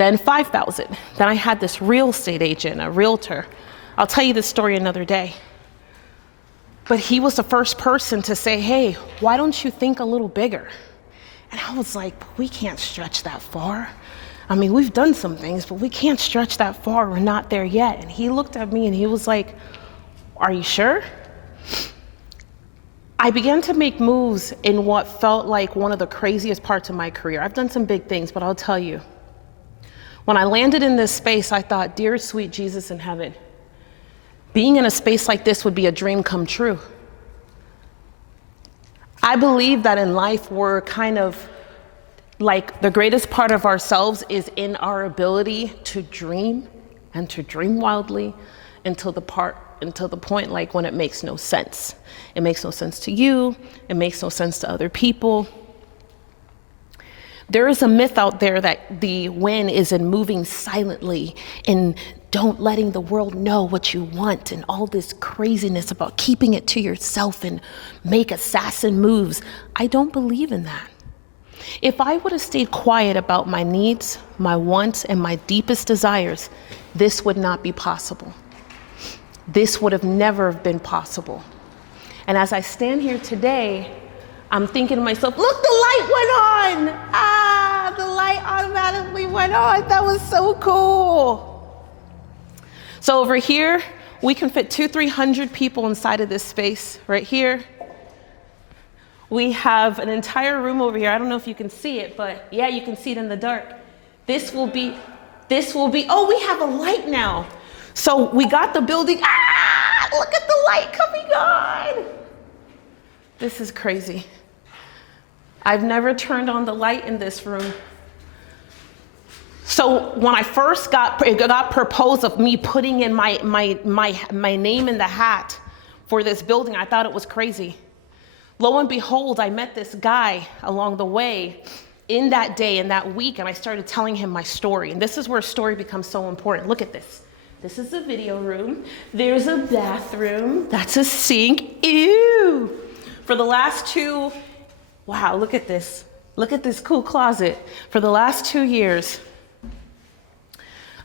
then 5,000. Then I had this real estate agent, a realtor. I'll tell you this story another day. But he was the first person to say, hey, why don't you think a little bigger? And I was like, we can't stretch that far. I mean, we've done some things, but we can't stretch that far. We're not there yet. And he looked at me and he was like, are you sure? I began to make moves in what felt like one of the craziest parts of my career. I've done some big things, but I'll tell you, when I landed in this space, I thought, dear sweet Jesus in heaven, being in a space like this would be a dream come true. I believe that in life, we're kind of like the greatest part of ourselves is in our ability to dream and to dream wildly until the point like when it makes no sense. It makes no sense to you. It makes no sense to other people. There is a myth out there that the win is in moving silently, in don't letting the world know what you want, and all this craziness about keeping it to yourself and make assassin moves. I don't believe in that. If I would have stayed quiet about my needs, my wants, and my deepest desires, this would not be possible. This would have never been possible. And as I stand here today, I'm thinking to myself, look, the light went on. The light automatically went on. That was so cool. So over here, we can fit 200-300 people inside of this space right here. We have an entire room over here. I don't know if you can see it, but yeah, you can see it in the dark. This will be, oh, we have a light now. So we got the building, look at the light coming on. This is crazy. I've never turned on the light in this room. So when I first got proposed of me putting in my name in the hat for this building, I thought it was crazy. Lo and behold, I met this guy along the way in that day, in that week, and I started telling him my story. And this is where a story becomes so important. Look at this. This is the video room. There's a bathroom. That's a sink. Ew. For the last wow, look at this. Look at this cool closet. For the last 2 years,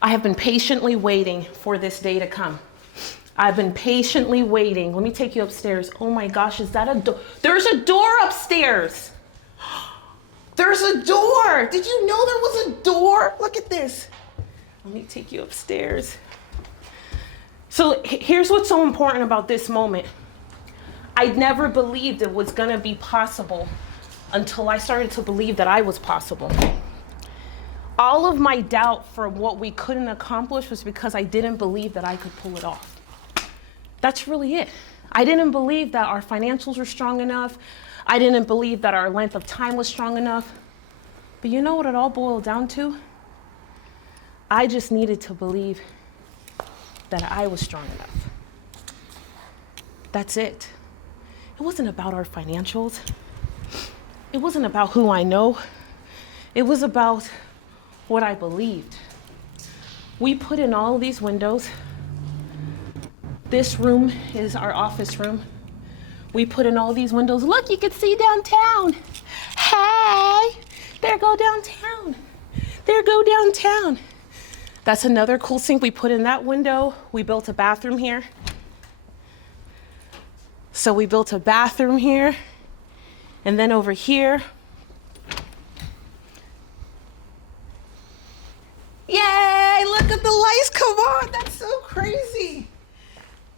I have been patiently waiting for this day to come. I've been patiently waiting. Let me take you upstairs. Oh my gosh, is that a door? There's a door upstairs. There's a door. Did you know there was a door? Look at this. Let me take you upstairs. So here's what's so important about this moment. I never believed it was gonna be possible until I started to believe that I was possible. All of my doubt for what we couldn't accomplish was because I didn't believe that I could pull it off. That's really it. I didn't believe that our financials were strong enough. I didn't believe that our length of time was strong enough. But you know what it all boiled down to? I just needed to believe that I was strong enough. That's it. It wasn't about our financials. It wasn't about who I know. It was about what I believed. We put in all of these windows. This room is our office room. We put in all these windows. Look, you can see downtown. Hey, there go downtown. There go downtown. That's another cool sink we put in that window. We built a bathroom here. So we built a bathroom here. And then over here, yay, look at the lights come on. That's so crazy.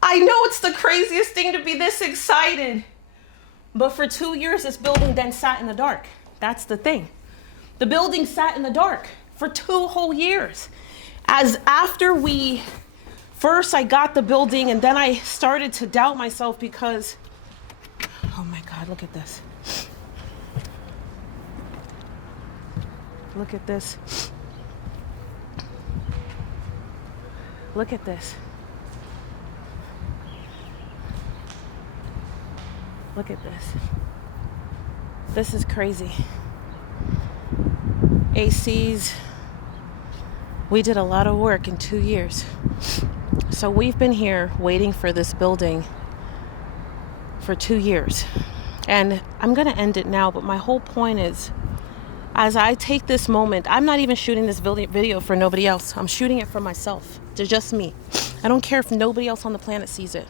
I know it's the craziest thing to be this excited. But for 2 years, this building then sat in the dark. That's the thing. The building sat in the dark for 2 whole years. As after first I got the building and then I started to doubt myself because, oh my God, look at this. Look at this. Look at this. Look at this. This is crazy. ACs. We did a lot of work in 2 years. So we've been here waiting for this building for 2 years. And I'm going to end it now, but my whole point is As I take this moment, I'm not even shooting this video for nobody else. I'm shooting it for myself. It's just me. I don't care if nobody else on the planet sees it.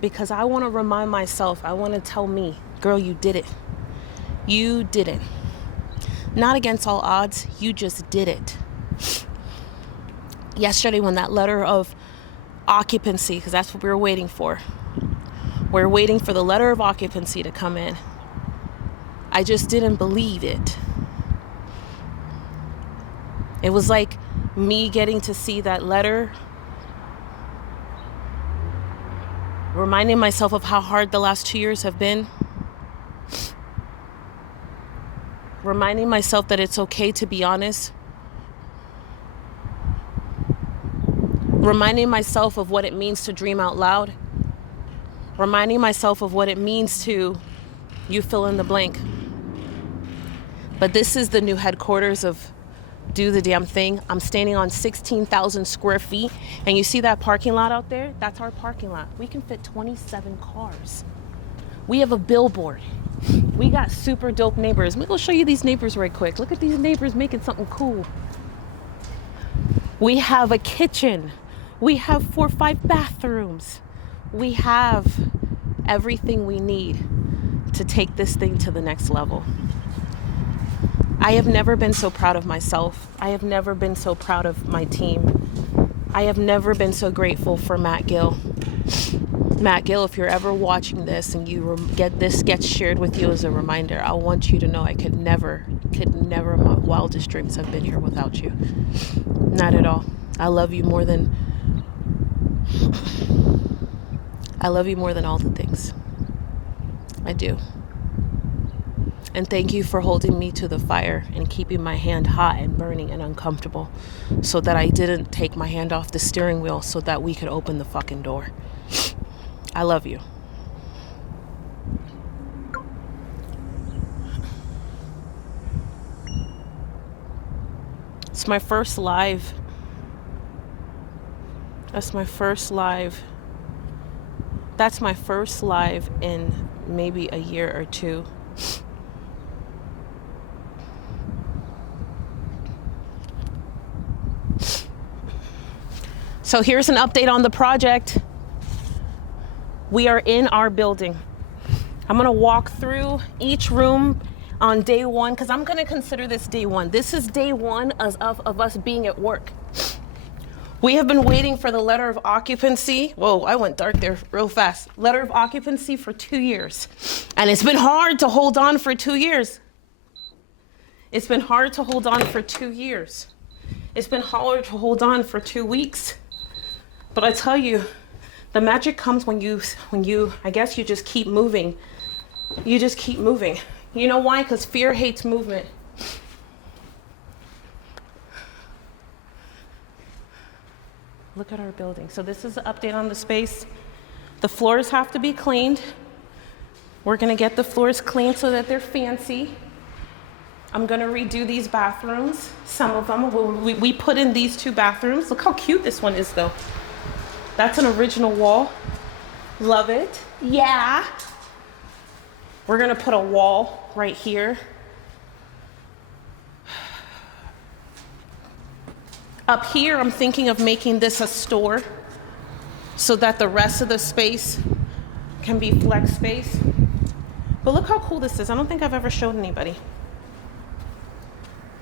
Because I want to remind myself, I want to tell me, girl, you did it. You did it. Not against all odds, you just did it. Yesterday when that letter of occupancy, because that's what we were waiting for. We're waiting for the letter of occupancy to come in. I just didn't believe it. It was like me getting to see that letter, reminding myself of how hard the last 2 years have been. Reminding myself that it's okay to be honest. Reminding myself of what it means to dream out loud. Reminding myself of what it means to, you fill in the blank. But this is the new headquarters of Do the Damn Thing. I'm standing on 16,000 square feet. And you see that parking lot out there? That's our parking lot. We can fit 27 cars. We have a billboard. We got super dope neighbors. Let me go show you these neighbors right quick. Look at these neighbors making something cool. We have a kitchen. We have 4 or 5 bathrooms. We have everything we need to take this thing to the next level. I have never been so proud of myself. I have never been so proud of my team. I have never been so grateful for Matt Gill. Matt Gill, if you're ever watching this and this gets shared with you as a reminder, I want you to know I could never in my wildest dreams have been here without you. Not at all. I love you more than all the things. I do. And thank you for holding me to the fire and keeping my hand hot and burning and uncomfortable so that I didn't take my hand off the steering wheel so that we could open the fucking door. I love you. It's my first live. That's my first live. That's my first live in maybe a year or two. So here's an update on the project. We are in our building. I'm gonna walk through each room on day one, because I'm gonna consider this day one. This is day one of us being at work. We have been waiting for the letter of occupancy. Whoa, I went dark there real fast. Letter of occupancy for 2 years. And it's been hard to hold on for 2 years. It's been hard to hold on for 2 years. It's been hard to hold on for 2 weeks. But I tell you, the magic comes when you, I guess you just keep moving. You just keep moving. You know why? Because fear hates movement. Look at our building. So this is an update on the space. The floors have to be cleaned. We're gonna get the floors cleaned so that they're fancy. I'm gonna redo these bathrooms. Some of them, we put in these 2 bathrooms. Look how cute this one is though. That's an original wall. Love it. Yeah. We're gonna put a wall right here. Up here, I'm thinking of making this a store so that the rest of the space can be flex space. But look how cool this is. I don't think I've ever showed anybody.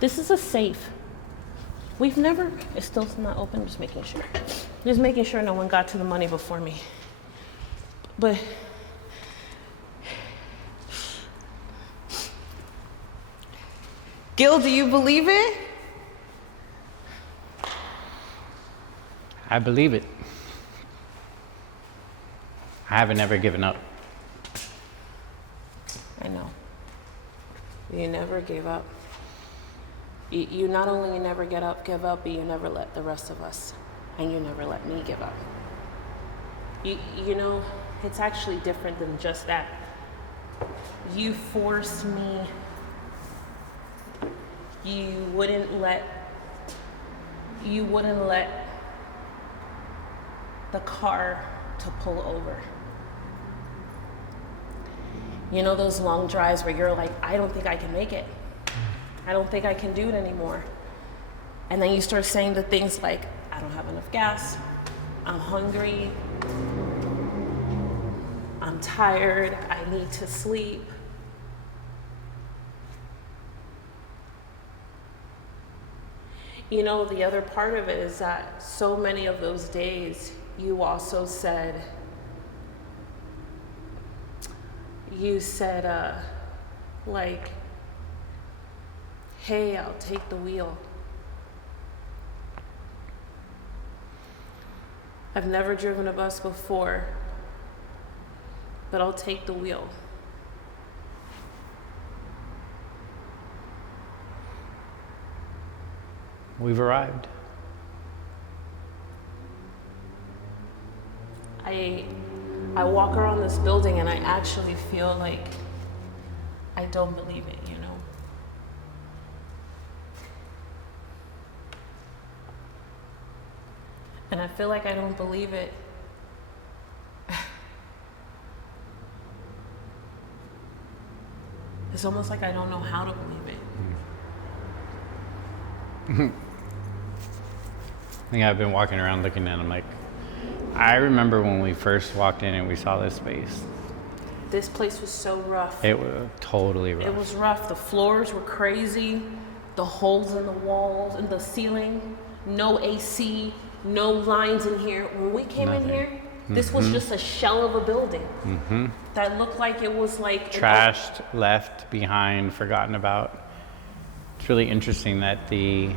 This is a safe. It's still not open, just making sure. Just making sure no one got to the money before me. But Gil, do you believe it? I believe it. I haven't ever given up. I know. You never gave up. You not only never give up, but you never let the rest of us, and you never let me give up. You know, it's actually different than just that. You forced me. You wouldn't let the car to pull over. You know those long drives where you're like, I don't think I can make it. I don't think I can do it anymore. And then you start saying the things like, I don't have enough gas, I'm hungry, I'm tired, I need to sleep. You know, the other part of it is that so many of those days, you also said, like, hey, I'll take the wheel. I've never driven a bus before, but I'll take the wheel. We've arrived. I walk around this building and I actually feel like I don't believe it, you know? And I feel like I don't believe it. It's almost like I don't know how to believe it. I think I've been walking around looking at them like, I remember when we first walked in and we saw this space. This place was so rough. It was totally rough. It was rough. The floors were crazy. The holes in the walls and the ceiling. No AC. No lines in here. When we came in here, this was just a shell of a building that looked like it was like trashed, left behind, forgotten about. It's really interesting that a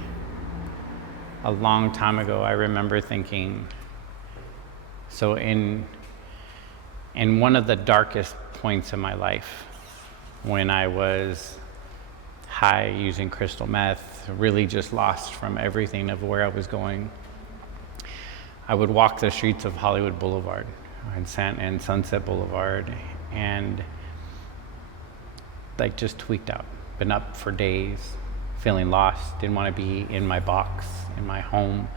long time ago, I remember thinking, so in one of the darkest points in my life, when I was high using crystal meth, really just lost from everything of where I was going, I would walk the streets of Hollywood Boulevard and Sunset Boulevard and like just tweaked out. Been up for days, feeling lost, didn't want to be in my box, in my home.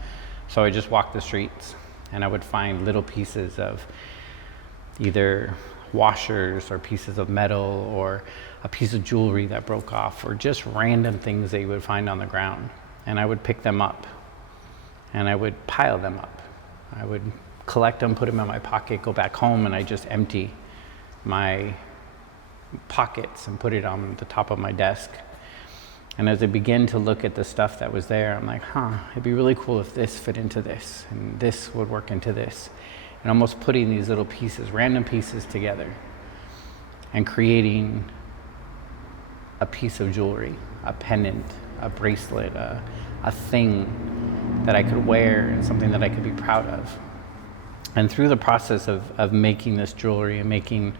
So I just walked the streets and I would find little pieces of either washers or pieces of metal or a piece of jewelry that broke off or just random things that you would find on the ground. And I would pick them up and I would pile them up. I would collect them, put them in my pocket, go back home, and I just empty my pockets and put it on the top of my desk. And as I began to look at the stuff that was there, I'm like, it'd be really cool if this fit into this, and this would work into this. And almost putting these little pieces, random pieces together, and creating a piece of jewelry, a pendant, a bracelet, a thing that I could wear and something that I could be proud of. And through the process of making this jewelry and making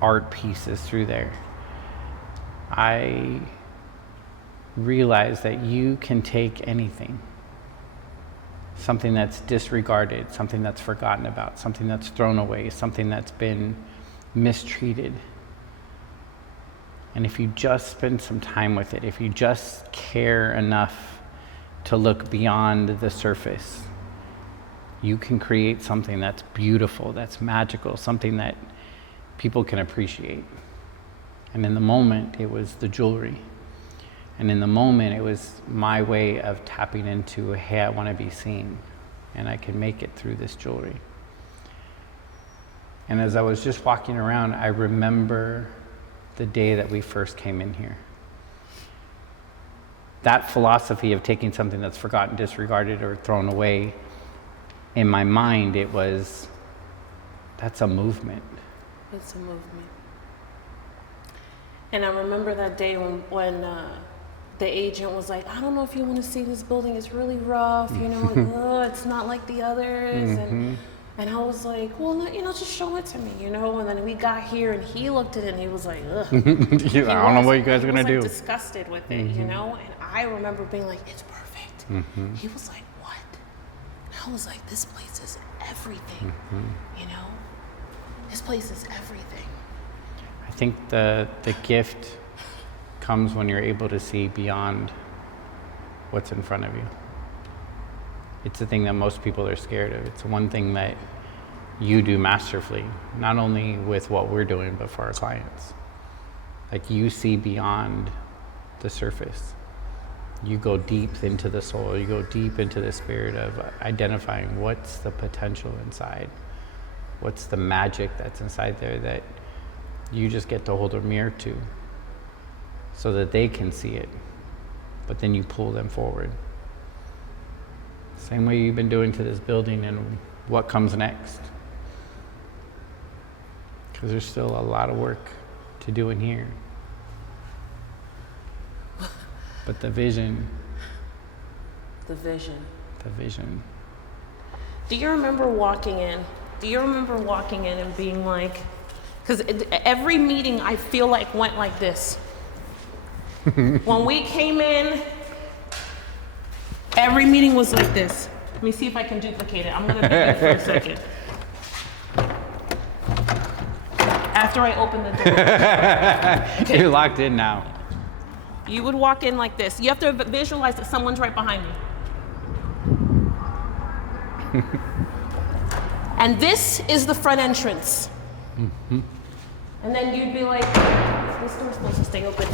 art pieces through there, I realized that you can take anything, something that's disregarded, something that's forgotten about, something that's thrown away, something that's been mistreated. And if you just spend some time with it, if you just care enough to look beyond the surface, you can create something that's beautiful, that's magical, something that people can appreciate. And in the moment, it was the jewelry. And in the moment, it was my way of tapping into, hey, I want to be seen, and I can make it through this jewelry. And as I was just walking around, I remember the day that we first came in here. That philosophy of taking something that's forgotten, disregarded, or thrown away, in my mind, it was, that's a movement. It's a movement. And I remember that day when the agent was like, I don't know if you want to see this building, it's really rough, you know, it's not like the others. And I was like, well, just show it to me, you know. And then we got here and he looked at it and he was like, ugh. I don't know what you guys are going to do. He was like disgusted with it, you know. And I remember being like, it's perfect. He was like, what? And I was like, this place is everything, you know. This place is everything. I think the gift comes when you're able to see beyond what's in front of you. It's the thing that most people are scared of. It's one thing that you do masterfully, not only with what we're doing, but for our clients. Like, you see beyond the surface. You go deep into the soul. You go deep into the spirit of identifying what's the potential inside. What's the magic that's inside there that you just get to hold a mirror to so that they can see it. But then you pull them forward. Same way you've been doing to this building and what comes next. Because there's still a lot of work to do in here. But the vision. The vision. The vision. Do you remember walking in? And being like, because every meeting I feel like went like this. When we came in, every meeting was like this. Let me see if I can duplicate it. I'm gonna do it for a second. After I open the door. Okay. You're locked in now. You would walk in like this. You have to visualize that someone's right behind you. And this is the front entrance. Mm-hmm. And then you'd be like, this door's supposed to stay open.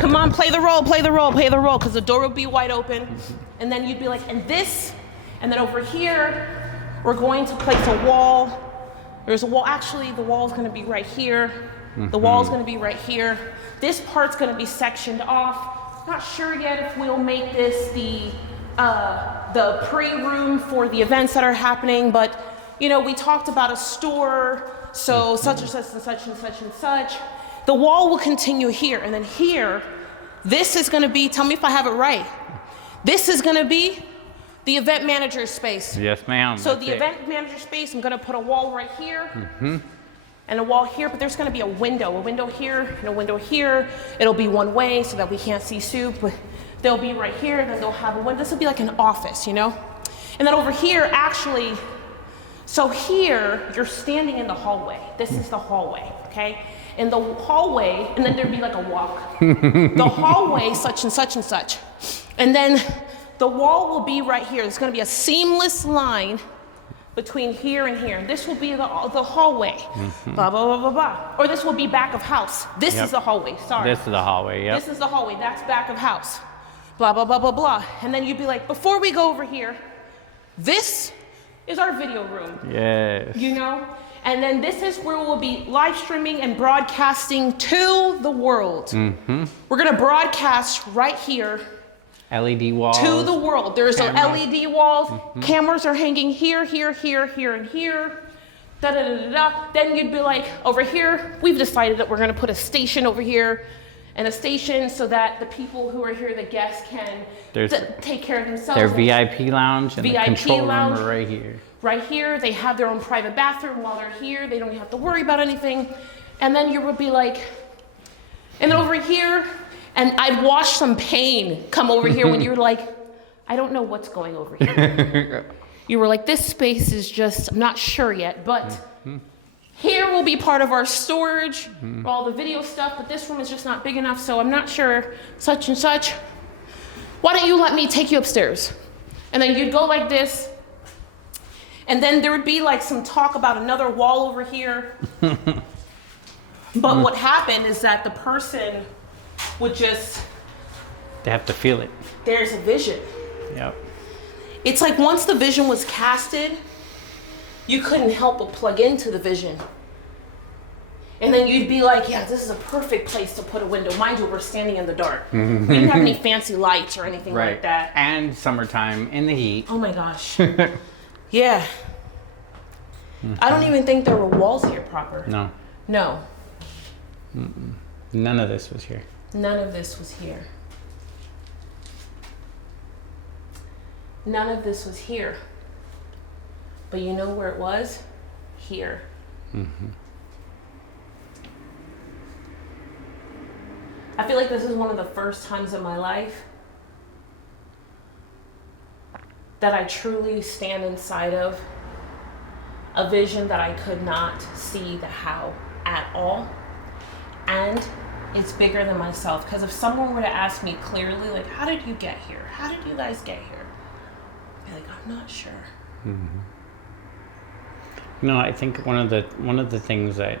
Come on, play the role, because the door would be wide open. Mm-hmm. And then you'd be like, and this, and then over here, we're going to place a wall. There's a wall, actually the wall's gonna be right here. Mm-hmm. The wall's gonna be right here. This part's gonna be sectioned off. Not sure yet if we'll make this the pre-room for the events that are happening, but you know, we talked about a store, so such and such and such and such and such. The wall will continue here, and then here, this is gonna be, tell me if I have it right. This is gonna be the event manager's space. Yes, ma'am. So the event manager space, I'm gonna put a wall right here, and a wall here, but there's gonna be a window here, and a window here. It'll be one way so that we can't see soup, but they'll be right here, and then they'll have a window. This will be like an office, you know? And then over here, actually, so here, you're standing in the hallway. This is the hallway, okay? In the hallway, and then there'd be like a walk. The hallway, such and such and such. And then the wall will be right here. There's gonna be a seamless line between here and here. This will be the hallway, blah, blah, blah, blah, blah. Or this will be back of house. This is the hallway, sorry. This is the hallway, yep. This is the hallway, that's back of house. Blah, blah, blah, blah, blah. And then you'd be like, before we go over here, this is our video room. Yes. You know? And then this is where we'll be live streaming and broadcasting to the world. We're gonna broadcast right here. LED walls. To the world. There's LED walls. Cameras are hanging here, here, here, here, and here. Da, da, da, da, da. Then you'd be like, over here, we've decided that we're gonna put a station over here and a station so that the people who are here, the guests, can take care of themselves. Their VIP lounge and VIP the control lounge, room are right here. Right here, they have their own private bathroom while they're here. They don't have to worry about anything. And then you would be like, and then over here, and I'd watch some pain come over here when you were like, I don't know what's going over here. You were like, this space is just, I'm not sure yet, but here will be part of our storage, all the video stuff, but this room is just not big enough, so I'm not sure, such and such. Why don't you let me take you upstairs? And then you'd go like this, and then there would be like some talk about another wall over here. But what happened is that the person would just... They have to feel it. There's a vision. Yep. It's like once the vision was casted, you couldn't help but plug into the vision. And then you'd be like, yeah, this is a perfect place to put a window. Mind you, we're standing in the dark. We didn't have any fancy lights or anything like that. And summertime in the heat. Oh my gosh. Yeah. I don't even think there were walls here proper. No. No. None of this was here. None of this was here. None of this was here. But you know where it was? Here. I feel like this is one of the first times in my life that I truly stand inside of a vision that I could not see the how at all. And it's bigger than myself. Because if someone were to ask me clearly, like, how did you get here? How did you guys get here? I'd be like, I'm not sure. No, I think one of the things that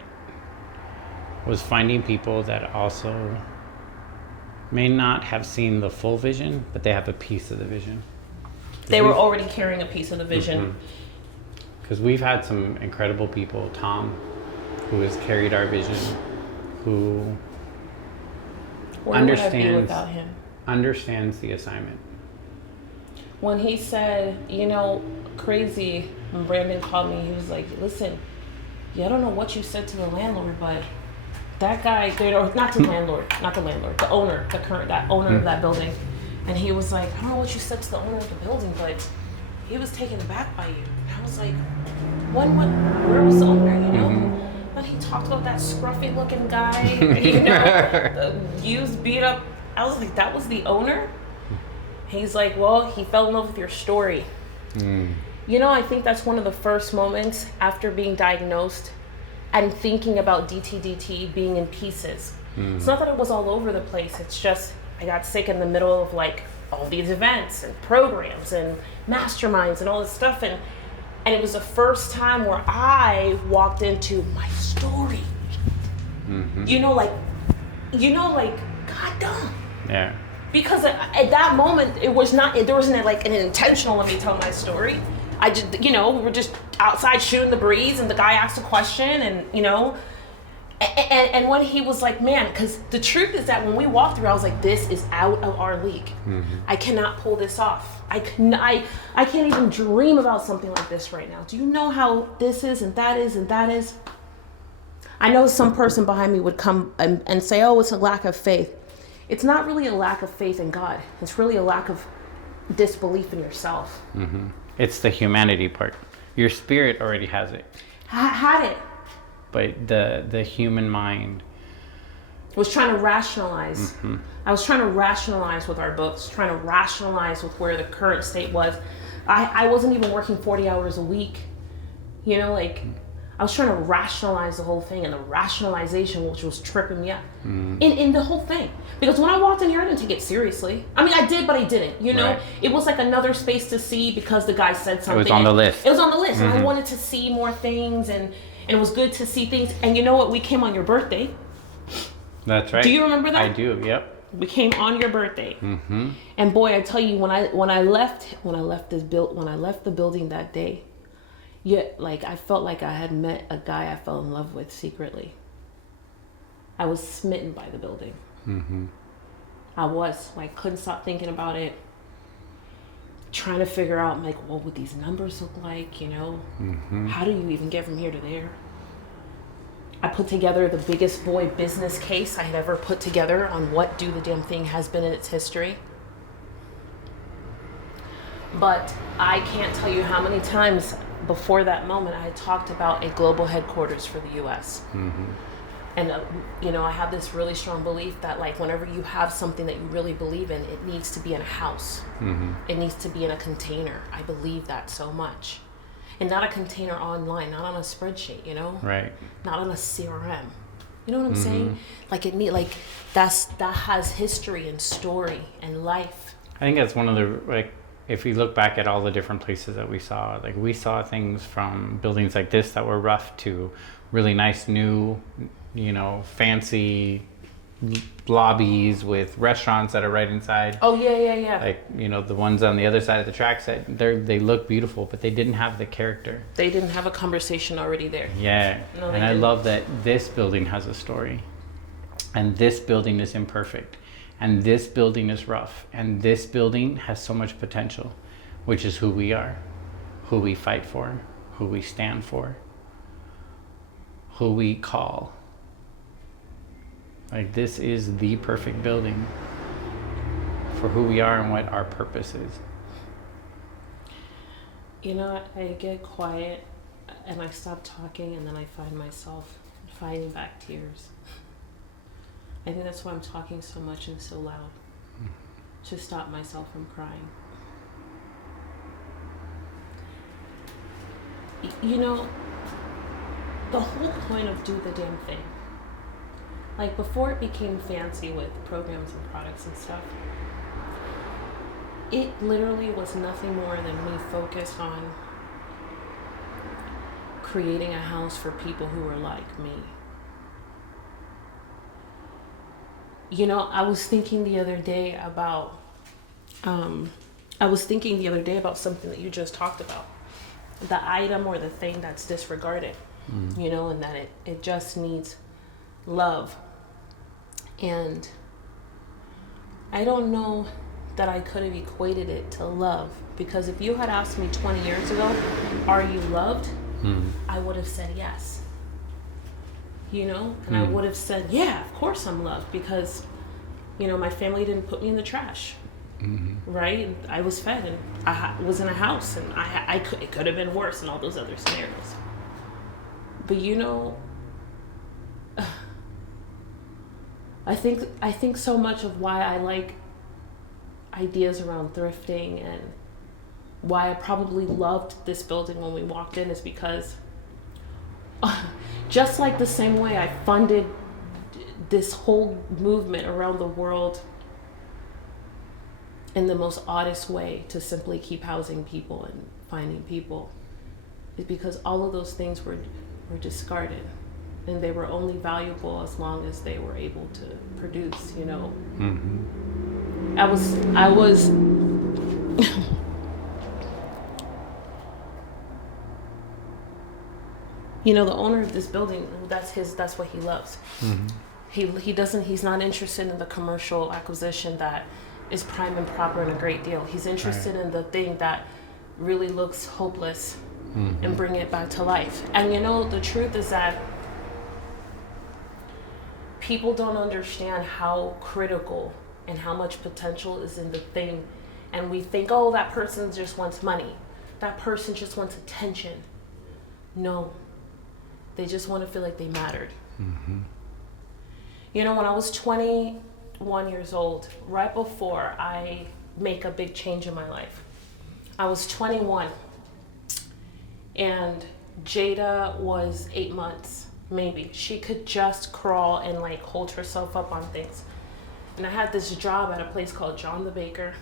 was finding people that also may not have seen the full vision, but they have a piece of the vision. They were already carrying a piece of the vision. Because we've had some incredible people, Tom, who has carried our vision, who Where would I be without him? understands the assignment. When he said, crazy, when Brandon called me, he was like, listen, I don't know what you said to the landlord, but that guy, or not the landlord, the owner, that owner of that building. And he was like, I don't know what you said to the owner of the building, but he was taken aback by you. And I was like, where was the owner, And he talked about that scruffy looking guy, the used, beat up. I was like, that was the owner? He's like, well, he fell in love with your story. I think that's one of the first moments after being diagnosed and thinking about DTDT being in pieces. It's not that it was all over the place. It's just I got sick in the middle of like all these events and programs and masterminds and all this stuff. And it was the first time where I walked into my story. God damn. Yeah. Because at that moment, there wasn't like an intentional let me tell my story. I just, we were just outside shooting the breeze and the guy asked a question and, and when he was like, man, because the truth is that when we walked through, I was like, this is out of our league. I cannot pull this off. I can't even dream about something like this right now. Do you know how this is and that is and that is? I know some person behind me would come and say, oh, it's a lack of faith. It's not really a lack of faith in God. It's really a lack of disbelief in yourself. It's the humanity part. Your spirit already has it. Had it. But the human mind was trying to rationalize. I was trying to rationalize with our books, trying to rationalize with where the current state was. I wasn't even working 40 hours a week. I was trying to rationalize the whole thing, and the rationalization, which was tripping me up in the whole thing. Because when I walked in here, I didn't take it seriously. I mean, I did, but I didn't. Right. It was like another space to see because the guy said something. It was on the list. It was on the list, and I wanted to see more things, and it was good to see things. And you know what? We came on your birthday. That's right. Do you remember that? I do. Yep. We came on your birthday. And boy, I tell you, when I left the building that day. Yeah, I felt like I had met a guy I fell in love with secretly. I was smitten by the building. I was, couldn't stop thinking about it. Trying to figure out, what would these numbers look like, How do you even get from here to there? I put together the biggest boy business case I had ever put together on what Do the Damn Thing has been in its history. But I can't tell you how many times before that moment I had talked about a global headquarters for the U.S. And, I have this really strong belief that whenever you have something that you really believe in, it needs to be in a house. It needs to be in a container. I believe that so much. And not a container online, not on a spreadsheet, Right. Not on a CRM. You know what I'm saying? That has history and story and life. I think that's one of the, if we look back at all the different places that we saw things from buildings like this that were rough to really nice new, fancy lobbies with restaurants that are right inside. Oh yeah. The ones on the other side of the tracks that they look beautiful, but they didn't have the character. They didn't have a conversation already there. Yeah. No, and I love that this building has a story. And this building is imperfect. And this building is rough. And this building has so much potential, which is who we are, who we fight for, who we stand for, who we call. This is the perfect building for who we are and what our purpose is. I get quiet and I stop talking, and then I find myself fighting back tears. I think that's why I'm talking so much and so loud, to stop myself from crying. The whole point of Do the Damn Thing, before it became fancy with programs and products and stuff, it literally was nothing more than me focused on creating a house for people who were like me. You know, I was thinking the other day about something that you just talked about. The item or the thing that's disregarded, you know, and that it just needs love. And I don't know that I could have equated it to love, because if you had asked me 20 years ago, are you loved? I would have said yes. You know, and I would have said, yeah, of course I'm loved, because, you know, my family didn't put me in the trash. Right? And I was fed, and I was in a house, and it could have been worse in all those other scenarios. But you know, I think so much of why I like ideas around thrifting and why I probably loved this building when we walked in is because just like the same way I funded this whole movement around the world in the most oddest way to simply keep housing people and finding people, is because all of those things were discarded, and they were only valuable as long as they were able to produce, you know. I was you know, the owner of this building, that's what he loves. He's not interested in the commercial acquisition that is prime and proper and a great deal. He's interested in the thing that really looks hopeless and bring it back to life. And you know, the truth is that people don't understand how critical and how much potential is in the thing. And we think, oh, that person just wants money. That person just wants attention. No, they just want to feel like they mattered. You know, when I was 21 years old, right before I make a big change in my life, I was 21, and Jada was 8 months, maybe. She could just crawl and like hold herself up on things. And I had this job at a place called John the Baker.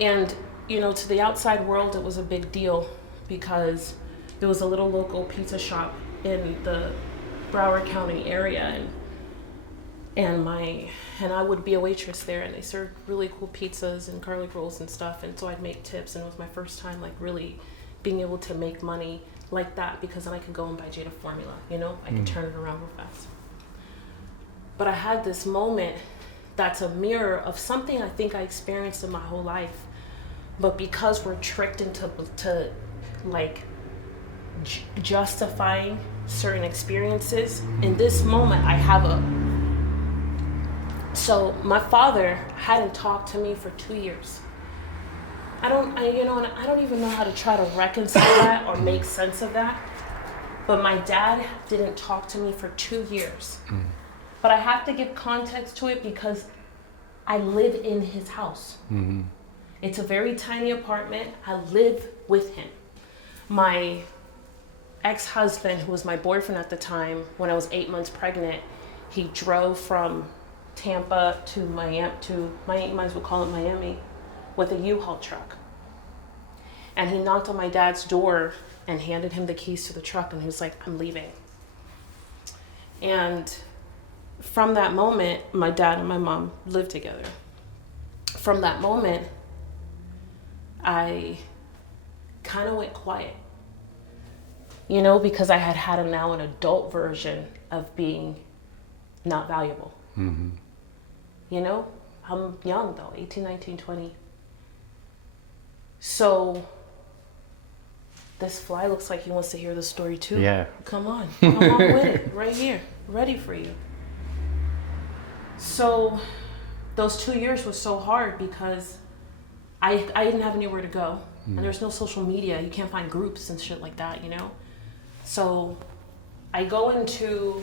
And, you know, to the outside world, it was a big deal because it was a little local pizza shop in the Broward County area, and I would be a waitress there, and they served really cool pizzas and garlic rolls and stuff, and so I'd make tips, and it was my first time like really being able to make money like that, because then I could go and buy Jada formula, you know, I could turn it around real fast. But I had this moment that's a mirror of something I think I experienced in my whole life, but because we're tricked into justifying certain experiences, in this moment so my father hadn't talked to me for 2 years. I don't even know how to try to reconcile that or make sense of that, but my dad didn't talk to me for 2 years. But I have to give context to it because I live in his house. It's a very tiny apartment. I live with him. My ex-husband, who was my boyfriend at the time, when I was 8 months pregnant, he drove from Tampa to Miami, might as well call it Miami, with a U-Haul truck. And he knocked on my dad's door and handed him the keys to the truck, and he was like, I'm leaving. And from that moment, my dad and my mom lived together. From that moment, I kind of went quiet. You know, because I had now an adult version of being not valuable. You know, I'm young though, 18, 19, 20. So this fly looks like he wants to hear the story too. Yeah. Come on with it, right here, ready for you. So those 2 years was so hard because I didn't have anywhere to go. And there's no social media. You can't find groups and shit like that, you know? So I go into,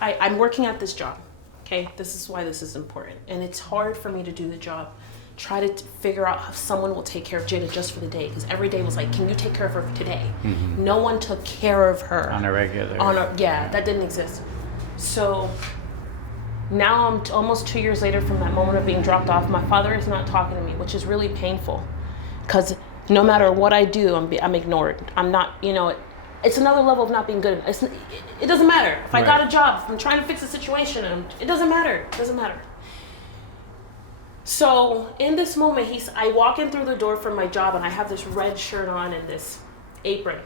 I'm working at this job, okay? This is why this is important. And it's hard for me to do the job. Try to figure out how someone will take care of Jada just for the day. Because every day was like, can you take care of her today? No one took care of her. On a regular. Yeah, that didn't exist. So now I'm almost 2 years later from that moment of being dropped off. My father is not talking to me, which is really painful. Because no matter what I do, I'm ignored. I'm not, you know, it's another level of not being good. It doesn't matter. If I got a job, if I'm trying to fix a situation, it doesn't matter. It doesn't matter. So in this moment, I walk in through the door from my job, and I have this red shirt on and this apron.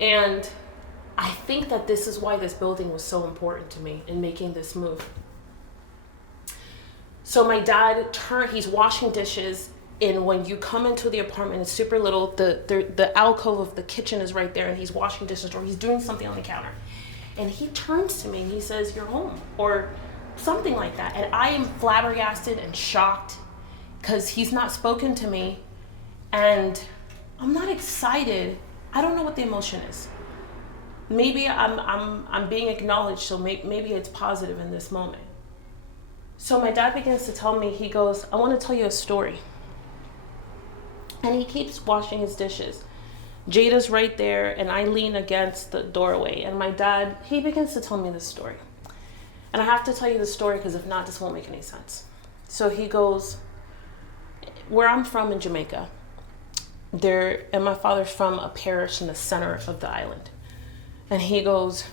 And I think that this is why this building was so important to me in making this move. So my dad he's washing dishes, and when you come into the apartment, it's super little. The alcove of the kitchen is right there, and he's washing dishes, or he's doing something on the counter. And he turns to me and he says, "You're home," or something like that. And I am flabbergasted and shocked because he's not spoken to me, and I'm not excited. I don't know what the emotion is. Maybe I'm being acknowledged, so maybe it's positive in this moment. So my dad begins to tell me, he goes, "I want to tell you a story." And he keeps washing his dishes. Jada's right there, and I lean against the doorway. And my dad, he begins to tell me this story. And I have to tell you the story because if not, this won't make any sense. So he goes, where I'm from in Jamaica, and my father's from a parish in the center of the island. And he goes,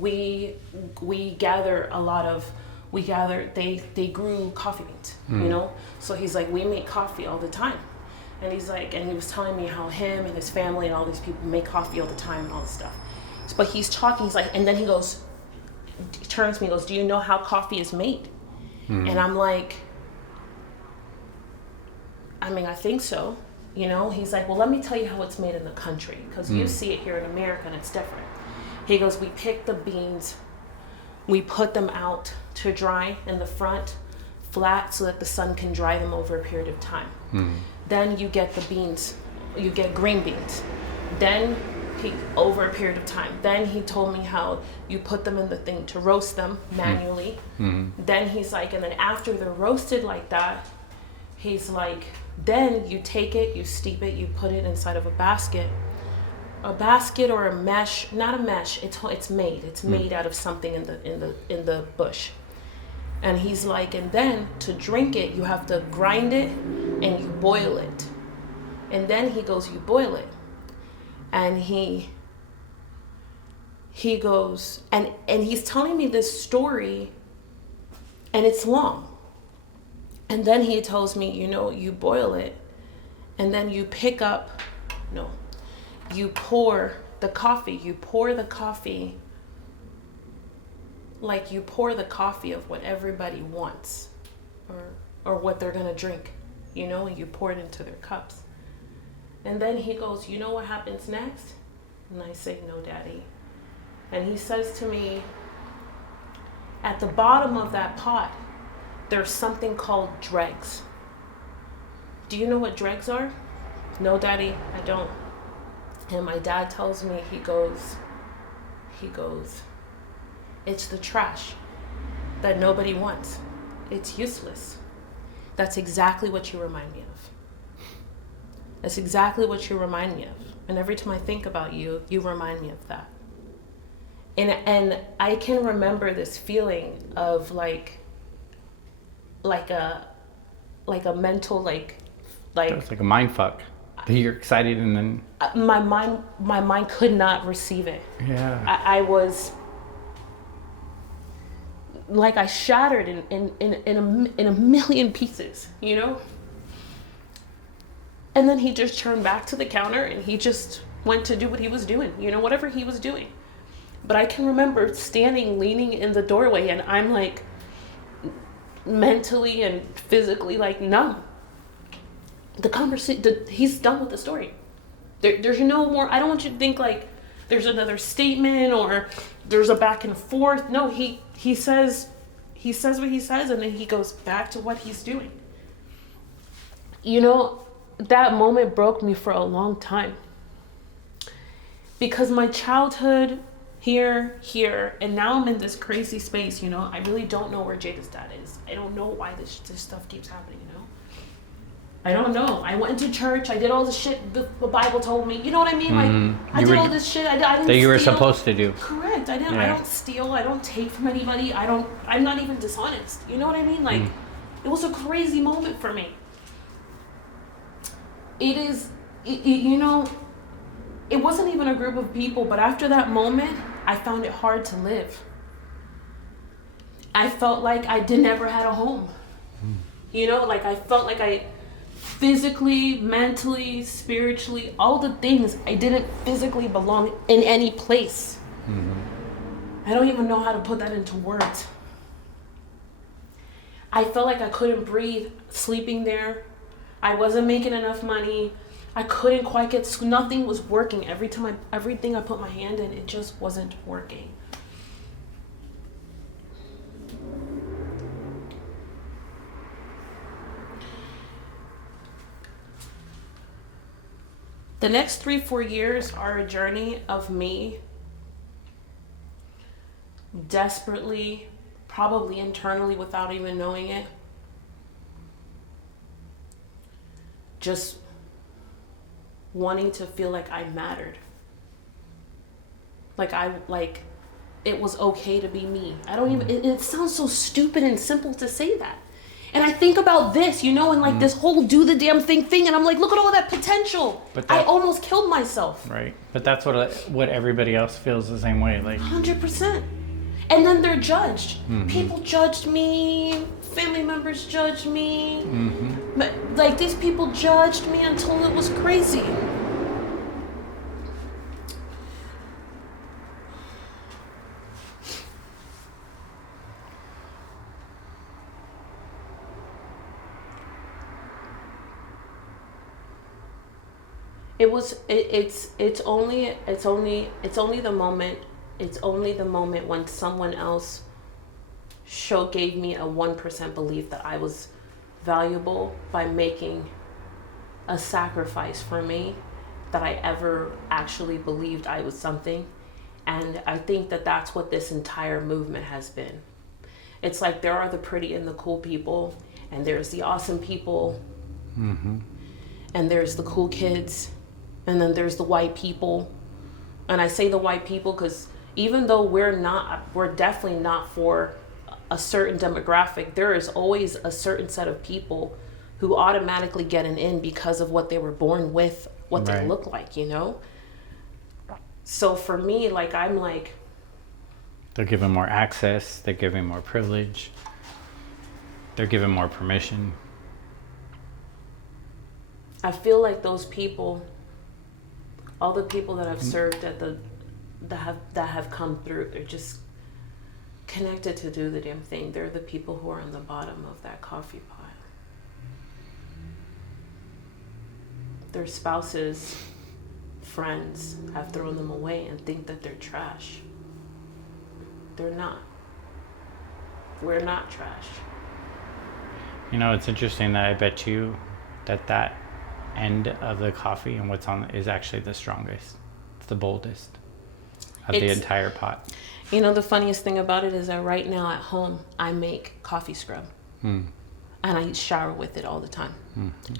they grew coffee beans, you know? So he's like, we make coffee all the time. And he's like, and he was telling me how him and his family and all these people make coffee all the time and all this stuff. But he's talking, he's like, and then he turns to me and goes, "Do you know how coffee is made?" And I'm like, I think so. You know, he's like, "Well, let me tell you how it's made in the country, because you see it here in America and it's different." He goes, "We pick the beans, we put them out to dry in the front, flat, so that the sun can dry them over a period of time. Then you get the beans, you get green beans. Then over a period of time. Then he told me how you put them in the thing to roast them manually. Then he's like, and then after they're roasted like that, he's like, then you take it, you steep it, you put it inside of a basket or a mesh, not a mesh, it's made out of something in the bush." And he's like, and then to drink it, you have to grind it and you boil it. And then he goes, you boil it. And he goes, and he's telling me this story, and it's long. And then he tells me, you boil it, and then you pour the coffee, like you pour the coffee of what everybody wants or what they're gonna drink, and you pour it into their cups. And then he goes, "You know what happens next?" And I say, "No, Daddy." And he says to me, "At the bottom of that pot, there's something called dregs. Do you know what dregs are?" "No, Daddy, I don't." And my dad tells me, he goes, "It's the trash that nobody wants. It's useless. That's exactly what you remind me of. That's exactly what you remind me of. And every time I think about you, you remind me of that." And I can remember this feeling of like a mental It's like a mind fuck. You're excited and then my mind could not receive it. Yeah. I was like, I shattered in a million pieces, And then he just turned back to the counter and he just went to do what he was doing, whatever he was doing. But I can remember leaning in the doorway, and I'm like mentally and physically like numb. The conversation, he's done with the story. There's no more. I don't want you to think like there's another statement or there's a back and forth. No, he says what he says, and then he goes back to what he's doing. That moment broke me for a long time, because my childhood here, and now I'm in this crazy space. I really don't know where Jada's dad is. I don't know why this stuff keeps happening. I don't know. I went to church. I did all the shit the Bible told me. You know what I mean? Like, I did all this shit. I didn't that you were steal. supposed to do. Correct. I didn't. Yeah. I don't steal. I don't take from anybody. I'm not even dishonest. You know what I mean? Like, it was a crazy moment for me. it wasn't even a group of people, but after that moment, I found it hard to live. I felt like I never had a home. You know, like I felt like I physically, mentally, spiritually, all the things, I didn't physically belong in any place. I don't even know how to put that into words. I felt like I couldn't breathe sleeping there. I wasn't making enough money. I couldn't quite nothing was working. Everything I put my hand in, it just wasn't working. The next 3-4 years are a journey of me desperately, probably internally without even knowing it, just wanting to feel like I mattered. Like it was okay to be me. I don't even, it sounds so stupid and simple to say that. And I think about this, you know, and like this whole do the damn thing, and I'm like, look at all that potential. I almost killed myself. Right. But that's what everybody else feels the same way. Like 100%. And then they're judged. People judged me. Family members judged me. But like these people judged me until it was crazy. It's only the moment when someone else gave me a 1% belief that I was valuable by making a sacrifice for me, that I ever actually believed I was something. And I think that that's what this entire movement has been. It's like there are the pretty and the cool people, and there's the awesome people, and there's the cool kids, and then there's the white people. And I say the white people because even though we're definitely not for a certain demographic, there is always a certain set of people who automatically get an in because of what they were born with, what they look like, you know? So for me, like, I'm like... They're given more access, they're given more privilege, they're given more permission. I feel like those people, all the people that I've served that have come through, they're just connected to do the damn thing. They're the people who are on the bottom of that coffee pot. Their spouses, friends have thrown them away and think that they're trash. They're not. We're not trash. You know, it's interesting that I bet you that end of the coffee and what's on is actually the strongest. It's the boldest of the entire pot. You know, the funniest thing about it is that right now at home, I make coffee scrub. And I shower with it all the time.